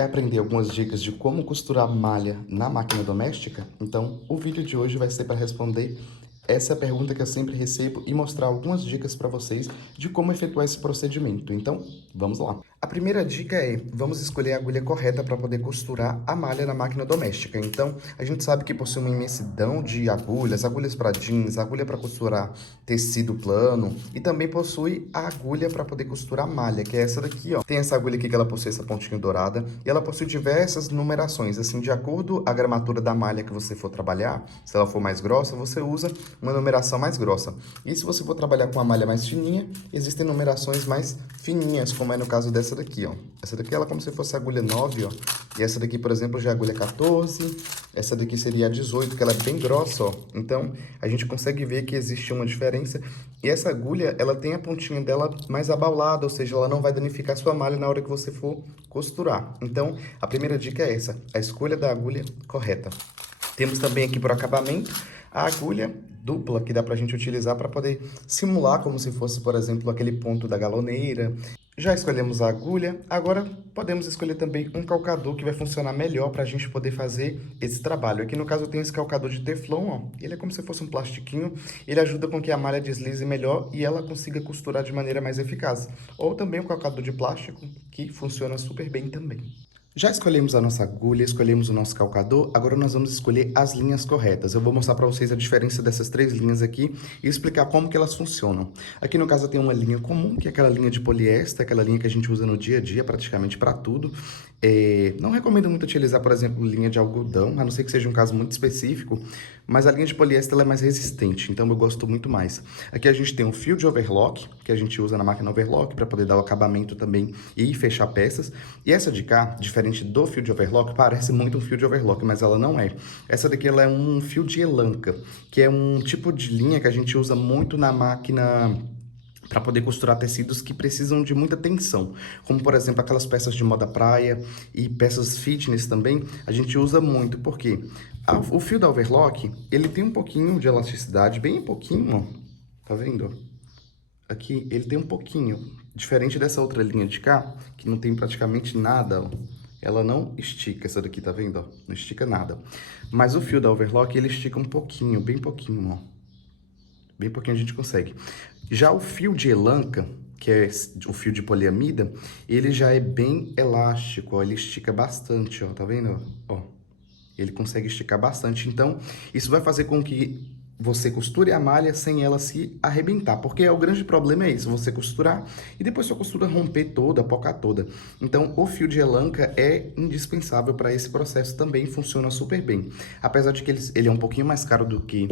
Quer aprender algumas dicas de como costurar malha na máquina doméstica? Então, o vídeo de hoje vai ser para responder essa pergunta que eu sempre recebo e mostrar algumas dicas para vocês de como efetuar esse procedimento. Então, vamos lá. A primeira dica é, vamos escolher a agulha correta para poder costurar a malha na máquina doméstica. Então, a gente sabe que possui uma imensidão de agulhas, agulhas para jeans, agulha para costurar tecido plano e também possui a agulha para poder costurar malha, que é essa daqui, ó. Tem essa agulha aqui que ela possui essa pontinha dourada e ela possui diversas numerações, assim, de acordo a gramatura da malha que você for trabalhar, se ela for mais grossa, você usa uma numeração mais grossa. E se você for trabalhar com uma malha mais fininha, existem numerações mais fininhas, como é no caso dessa daqui, ó. Essa daqui ela é como se fosse a agulha 9, ó. E essa daqui, por exemplo, já é a agulha 14. Essa daqui seria a 18, que ela é bem grossa, ó. Então, a gente consegue ver que existe uma diferença. E essa agulha, ela tem a pontinha dela mais abaulada, ou seja, ela não vai danificar a sua malha na hora que você for costurar. Então, a primeira dica é essa, a escolha da agulha correta. Temos também aqui por acabamento a agulha dupla, que dá pra gente utilizar para poder simular como se fosse, por exemplo, aquele ponto da galoneira. Já escolhemos a agulha, agora podemos escolher também um calcador que vai funcionar melhor para a gente poder fazer esse trabalho. Aqui no caso eu tenho esse calcador de teflon, ó. Ele é como se fosse um plastiquinho, ele ajuda com que a malha deslize melhor e ela consiga costurar de maneira mais eficaz. Ou também o calcador de plástico, que funciona super bem também. Já escolhemos a nossa agulha, escolhemos o nosso calcador, agora nós vamos escolher as linhas corretas. Eu vou mostrar para vocês a diferença dessas três linhas aqui e explicar como que elas funcionam. Aqui no caso eu tenho uma linha comum, que é aquela linha de poliéster, aquela linha que a gente usa no dia a dia, praticamente para tudo. Não recomendo muito utilizar, por exemplo, linha de algodão, a não ser que seja um caso muito específico, mas a linha de poliéster ela é mais resistente, então eu gosto muito mais. Aqui a gente tem o fio de overlock, que a gente usa na máquina overlock para poder dar o acabamento também e fechar peças. E essa de cá, diferente do fio de overlock, parece muito um fio de overlock, mas ela não é. Essa daqui ela é um fio de elanca, que é um tipo de linha que a gente usa muito na máquina para poder costurar tecidos que precisam de muita tensão, como por exemplo aquelas peças de moda praia e peças fitness também, a gente usa muito, porque o fio da overlock, ele tem um pouquinho de elasticidade, bem pouquinho, ó, tá vendo? Aqui, ele tem um pouquinho, diferente dessa outra linha de cá, que não tem praticamente nada, ó. Ela não estica, essa daqui, tá vendo, ó? Não estica nada. Mas o fio da overlock, ele estica um pouquinho, bem pouquinho, ó. Bem pouquinho a gente consegue. Já o fio de elanca, que é o fio de poliamida, ele já é bem elástico, ó. Ele estica bastante, ó. Tá vendo, ó? Ele consegue esticar bastante. Então, isso vai fazer com que você costure a malha sem ela se arrebentar, porque o grande problema é isso, você costurar e depois sua costura romper toda, pocar toda. Então, o fio de elanca é indispensável para esse processo, também funciona super bem. Apesar de que ele é um pouquinho mais caro do que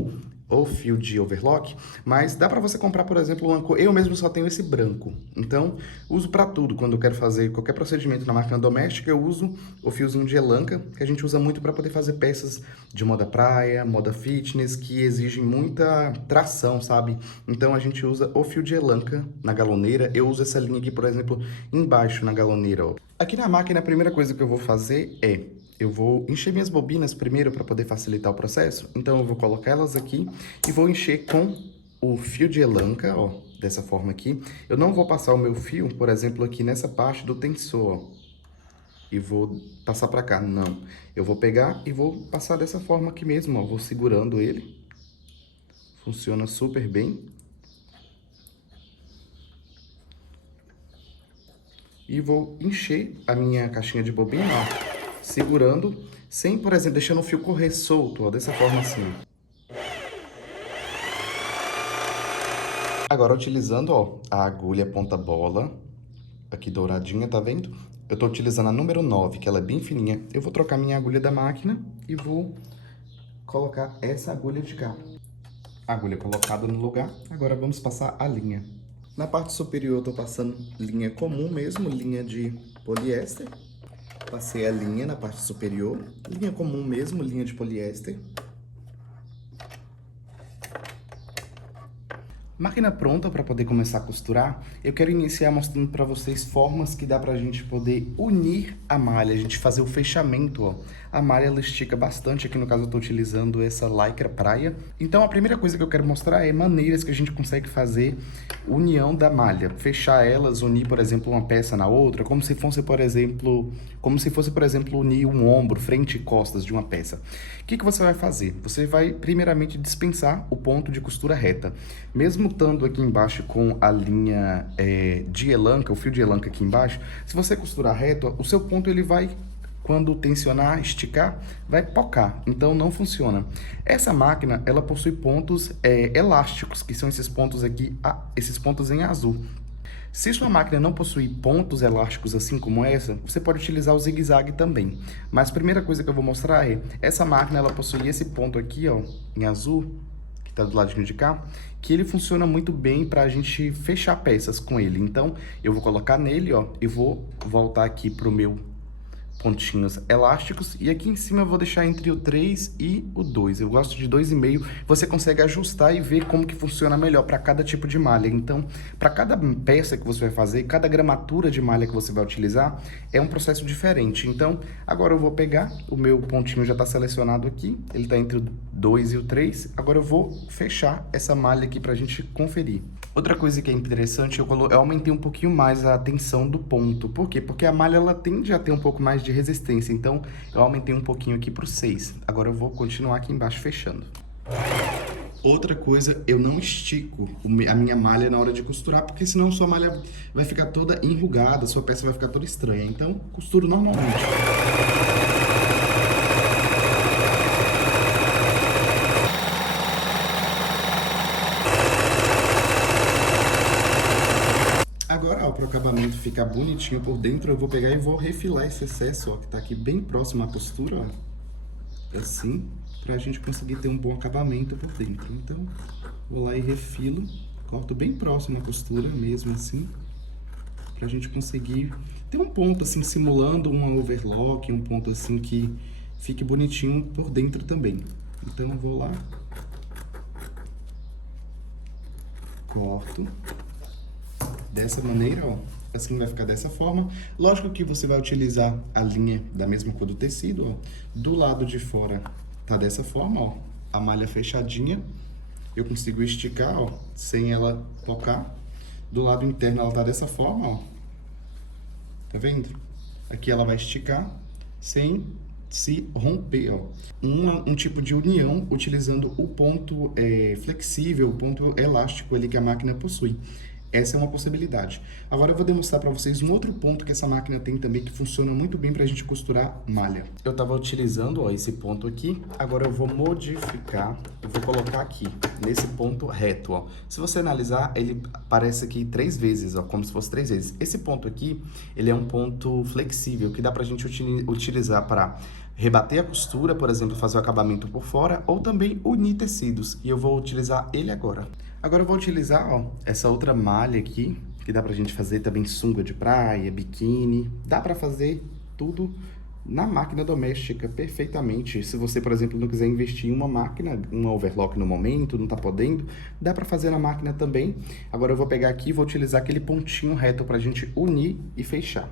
o fio de overlock, mas dá para você comprar, por exemplo, uma cor. Eu mesmo só tenho esse branco, então uso para tudo. Quando eu quero fazer qualquer procedimento na máquina doméstica, eu uso o fiozinho de elanca, que a gente usa muito para poder fazer peças de moda praia, moda fitness, que exigem muita tração, sabe? Então a gente usa o fio de elanca na galoneira. Eu uso essa linha aqui, por exemplo, embaixo na galoneira, ó. Aqui na máquina, a primeira coisa que eu vou fazer é eu vou encher minhas bobinas primeiro para poder facilitar o processo. Então eu vou colocar elas aqui e vou encher com o fio de elanca, ó, dessa forma aqui. Eu não vou passar o meu fio, por exemplo, aqui nessa parte do tensor, ó, e vou passar para cá, não. Eu vou pegar e vou passar dessa forma aqui mesmo, ó, vou segurando ele. Funciona super bem. E vou encher a minha caixinha de bobina, ó, segurando, sem, por exemplo, deixando o fio correr solto, ó, dessa forma assim. Agora, utilizando, ó, a agulha ponta-bola, aqui douradinha, tá vendo? Eu tô utilizando a número 9, que ela é bem fininha. Eu vou trocar minha agulha da máquina e vou colocar essa agulha de cá. Agulha colocada no lugar, agora vamos passar a linha. Na parte superior eu tô passando linha comum mesmo, linha de poliéster. Passei a linha na parte superior, linha comum mesmo, linha de poliéster. Máquina pronta para poder começar a costurar, eu quero iniciar mostrando para vocês formas que dá para a gente poder unir a malha, a gente fazer o fechamento, ó. A malha ela estica bastante, aqui no caso eu estou utilizando essa lycra praia. Então a primeira coisa que eu quero mostrar é maneiras que a gente consegue fazer união da malha, fechar elas, unir, por exemplo, uma peça na outra, como se fosse, por exemplo, unir um ombro, frente e costas de uma peça. O que você vai fazer? Você vai primeiramente dispensar o ponto de costura reta. Mesmo estando aqui embaixo com a linha de elanca, o fio de elanca aqui embaixo, se você costurar reto, o seu ponto ele vai, quando tensionar, esticar, vai pocar, então não funciona. Essa máquina, ela possui pontos elásticos, que são esses pontos aqui, esses pontos em azul. Se sua máquina não possui pontos elásticos assim como essa, você pode utilizar o zigue-zague também. Mas a primeira coisa que eu vou mostrar é, essa máquina ela possui esse ponto aqui, ó, em azul, que tá do ladinho de cá, que ele funciona muito bem para a gente fechar peças com ele. Então, eu vou colocar nele, ó, e vou voltar aqui pro meu pontinhos elásticos, e aqui em cima eu vou deixar entre o 3 e o 2. Eu gosto de 2,5. Você consegue ajustar e ver como que funciona melhor para cada tipo de malha. Então, para cada peça que você vai fazer, cada gramatura de malha que você vai utilizar, é um processo diferente. Então, agora eu vou pegar, o meu pontinho já está selecionado aqui, ele está entre o 2 e o 3. Agora eu vou fechar essa malha aqui para a gente conferir. Outra coisa que é interessante, eu aumentei um pouquinho mais a tensão do ponto. Por quê? Porque a malha ela tende a ter um pouco mais de resistência, então eu aumentei um pouquinho aqui para o 6. Agora eu vou continuar aqui embaixo fechando. Outra coisa, eu não estico a minha malha na hora de costurar, porque senão sua malha vai ficar toda enrugada, sua peça vai ficar toda estranha. Então, costuro normalmente. Agora, para o acabamento ficar bonitinho por dentro, eu vou pegar e vou refilar esse excesso, ó, que tá aqui bem próximo à costura, ó, assim, pra gente conseguir ter um bom acabamento por dentro. Então, vou lá e refilo, corto bem próximo à costura mesmo, assim, pra gente conseguir ter um ponto, assim, simulando um overlock, um ponto, assim, que fique bonitinho por dentro também. Então, eu vou lá, corto. Dessa maneira, ó, assim vai ficar dessa forma. Lógico que você vai utilizar a linha da mesma cor do tecido, ó. Do lado de fora tá dessa forma, ó, a malha fechadinha. Eu consigo esticar, ó, sem ela tocar. Do lado interno ela tá dessa forma, ó. Tá vendo? Aqui ela vai esticar sem se romper, ó. Um tipo de união utilizando o ponto flexível, o ponto elástico ali que a máquina possui. Essa é uma possibilidade. Agora eu vou demonstrar para vocês um outro ponto que essa máquina tem também, que funciona muito bem para a gente costurar malha. Eu estava utilizando, ó, esse ponto aqui, agora eu vou modificar, eu vou colocar aqui, nesse ponto reto, ó. Se você analisar, ele aparece aqui 3 vezes, ó, como se fosse 3 vezes. Esse ponto aqui, ele é um ponto flexível, que dá para a gente utilizar para rebater a costura, por exemplo, fazer o acabamento por fora, ou também unir tecidos, e eu vou utilizar ele agora. Agora eu vou utilizar, ó, essa outra malha aqui, que dá pra gente fazer também sunga de praia, biquíni. Dá pra fazer tudo na máquina doméstica perfeitamente. Se você, por exemplo, não quiser investir em uma máquina, um overlock no momento, não tá podendo, dá pra fazer na máquina também. Agora eu vou pegar aqui e vou utilizar aquele pontinho reto pra gente unir e fechar.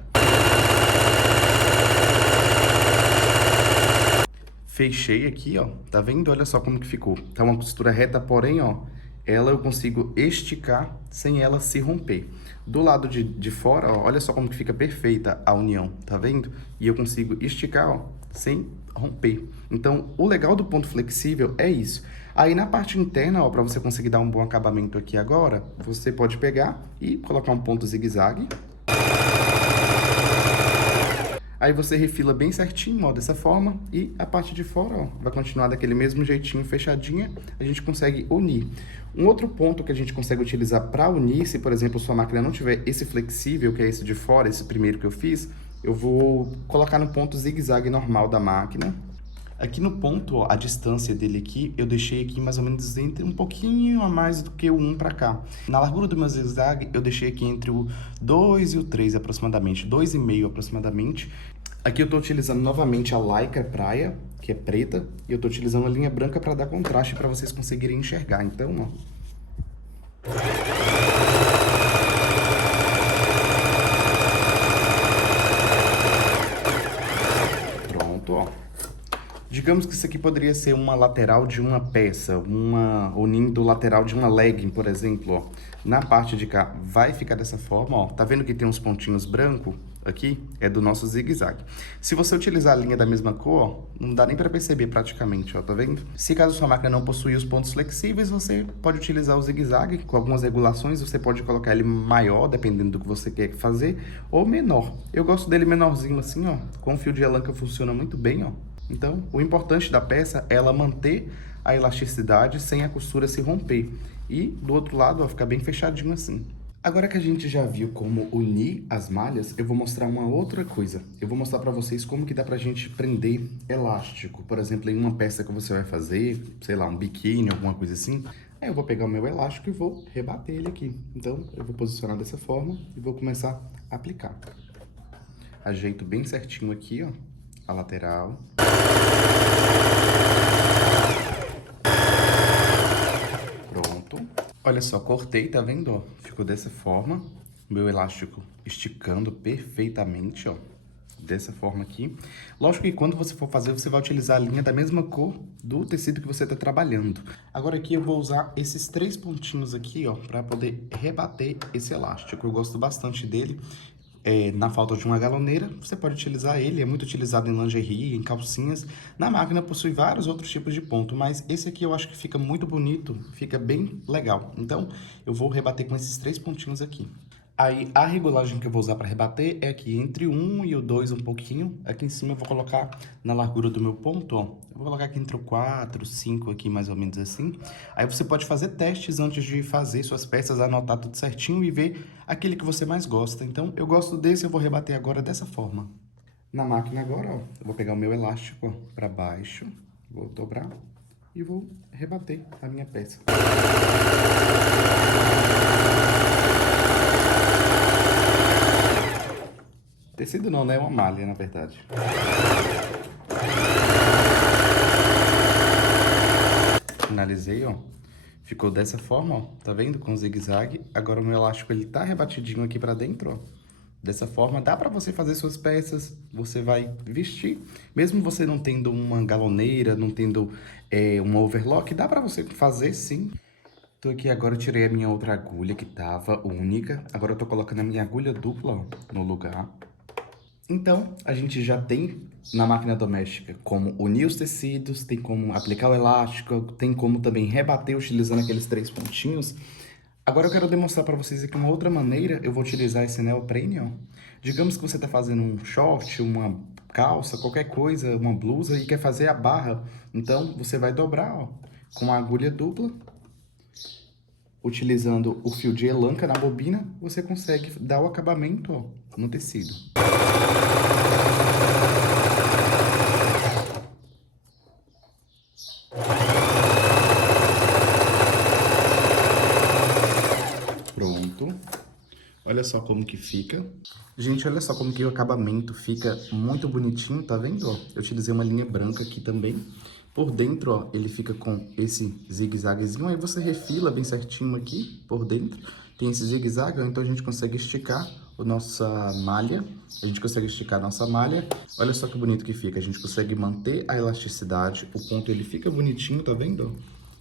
Fechei aqui, ó, tá vendo? Olha só como que ficou. Tá uma costura reta, porém, ó, ela eu consigo esticar sem ela se romper. Do lado de fora, ó, olha só como que fica perfeita a união, tá vendo? E eu consigo esticar, ó, sem romper. Então, o legal do ponto flexível é isso. Aí na parte interna, ó, para você conseguir dar um bom acabamento aqui agora, você pode pegar e colocar um ponto zigue-zague. Aí você refila bem certinho, ó, dessa forma, e a parte de fora, ó, vai continuar daquele mesmo jeitinho fechadinha, a gente consegue unir. Um outro ponto que a gente consegue utilizar para unir, se por exemplo sua máquina não tiver esse flexível, que é esse de fora, esse primeiro que eu fiz, eu vou colocar no ponto zigue-zague normal da máquina. Aqui no ponto, ó, a distância dele aqui, eu deixei aqui mais ou menos entre um pouquinho a mais do que o 1 para cá. Na largura do meu zigue-zague, eu deixei aqui entre o 2 e o 3 aproximadamente, 2,5 aproximadamente. Aqui eu tô utilizando novamente a lycra praia, que é preta, e eu tô utilizando a linha branca para dar contraste para vocês conseguirem enxergar. Então, ó, Pronto, ó. Digamos que isso aqui poderia ser uma lateral de uma peça, unindo lateral de uma legging, por exemplo, ó. Na parte de cá vai ficar dessa forma, ó. Tá vendo que tem uns pontinhos brancos aqui? É do nosso zigue-zague. Se você utilizar a linha da mesma cor, ó, não dá nem para perceber praticamente, ó, tá vendo? Se caso sua máquina não possuir os pontos flexíveis, você pode utilizar o zigue-zague com algumas regulações, você pode colocar ele maior, dependendo do que você quer fazer, ou menor. Eu gosto dele menorzinho assim, ó, com fio de elanca funciona muito bem, ó. Então, o importante da peça é ela manter a elasticidade sem a costura se romper. E do outro lado, ó, fica bem fechadinho assim. Agora que a gente já viu como unir as malhas, eu vou mostrar uma outra coisa. Eu vou mostrar pra vocês como que dá pra gente prender elástico. Por exemplo, em uma peça que você vai fazer, sei lá, um biquíni, alguma coisa assim. Aí eu vou pegar o meu elástico e vou rebater ele aqui. Então, eu vou posicionar dessa forma e vou começar a aplicar. Ajeito bem certinho aqui, ó, a lateral. Pronto. Olha só, cortei, tá vendo, ó? Ficou dessa forma. Meu elástico esticando perfeitamente, ó. Dessa forma aqui. Lógico que quando você for fazer, você vai utilizar a linha da mesma cor do tecido que você está trabalhando. Agora aqui eu vou usar esses 3 pontinhos aqui, ó, para poder rebater esse elástico. Eu gosto bastante dele. Na falta de uma galoneira, você pode utilizar ele, é muito utilizado em lingerie, em calcinhas. Na máquina possui vários outros tipos de ponto, mas esse aqui eu acho que fica muito bonito, fica bem legal. Então, eu vou rebater com esses 3 pontinhos aqui. Aí, a regulagem que eu vou usar para rebater é aqui entre o 1 e o 2 um pouquinho. Aqui em cima eu vou colocar na largura do meu ponto, ó. Eu vou colocar aqui entre o 4, 5 aqui, mais ou menos assim. Aí você pode fazer testes antes de fazer suas peças, anotar tudo certinho e ver aquele que você mais gosta. Então, eu gosto desse, eu vou rebater agora dessa forma. Na máquina agora, ó, eu vou pegar o meu elástico, ó, para baixo, vou dobrar e vou rebater a minha peça. Tecido não, né? É uma malha, na verdade. Finalizei, ó. Ficou dessa forma, ó. Tá vendo? Com zigue-zague. Agora o meu elástico, ele tá rebatidinho aqui pra dentro, ó. Dessa forma, dá pra você fazer suas peças. Você vai vestir. Mesmo você não tendo uma galoneira, não tendo uma overlock, dá pra você fazer sim. Tô aqui agora, eu tirei a minha outra agulha que tava única. Agora eu tô colocando a minha agulha dupla, ó, no lugar. Então, a gente já tem na máquina doméstica como unir os tecidos, tem como aplicar o elástico, tem como também rebater utilizando aqueles 3 pontinhos. Agora eu quero demonstrar para vocês aqui uma outra maneira, eu vou utilizar esse neoprene, ó. Digamos que você está fazendo um short, uma calça, qualquer coisa, uma blusa e quer fazer a barra. Então, você vai dobrar, ó, com a agulha dupla. Utilizando o fio de elanca na bobina, você consegue dar o acabamento, ó, no tecido. Pronto. Olha só como que fica. Gente, olha só como que o acabamento fica muito bonitinho, tá vendo? Ó, eu utilizei uma linha branca aqui também. Por dentro, ó, ele fica com esse zigue-zaguezinho, aí você refila bem certinho aqui por dentro. Tem esse zigue-zague, então a gente consegue esticar a nossa malha. A gente consegue esticar a nossa malha. Olha só que bonito que fica. A gente consegue manter a elasticidade. O ponto, ele fica bonitinho, tá vendo?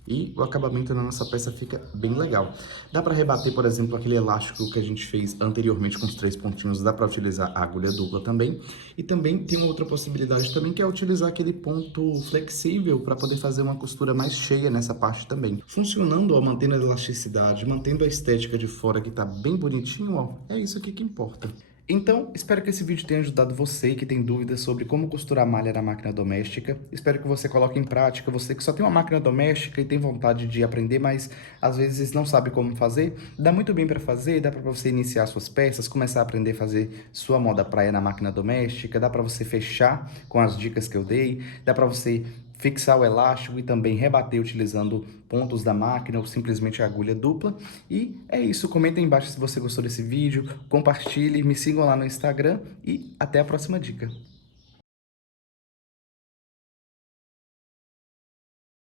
E o acabamento na nossa peça fica bem legal. Dá para rebater, por exemplo, aquele elástico que a gente fez anteriormente com os 3 pontinhos, dá para utilizar a agulha dupla também. E também tem uma outra possibilidade também, que é utilizar aquele ponto flexível para poder fazer uma costura mais cheia nessa parte também. Funcionando, ó, mantendo a elasticidade, mantendo a estética de fora que tá bem bonitinho, ó, é isso aqui que importa. Então, espero que esse vídeo tenha ajudado você que tem dúvidas sobre como costurar malha na máquina doméstica. Espero que você coloque em prática, você que só tem uma máquina doméstica e tem vontade de aprender, mas às vezes não sabe como fazer. Dá muito bem para fazer, dá para você iniciar suas peças, começar a aprender a fazer sua moda praia na máquina doméstica, dá para você fechar com as dicas que eu dei, dá para você fixar o elástico e também rebater utilizando pontos da máquina ou simplesmente a agulha dupla. E é isso, comenta aí embaixo se você gostou desse vídeo, compartilhe, me sigam lá no Instagram e até a próxima dica.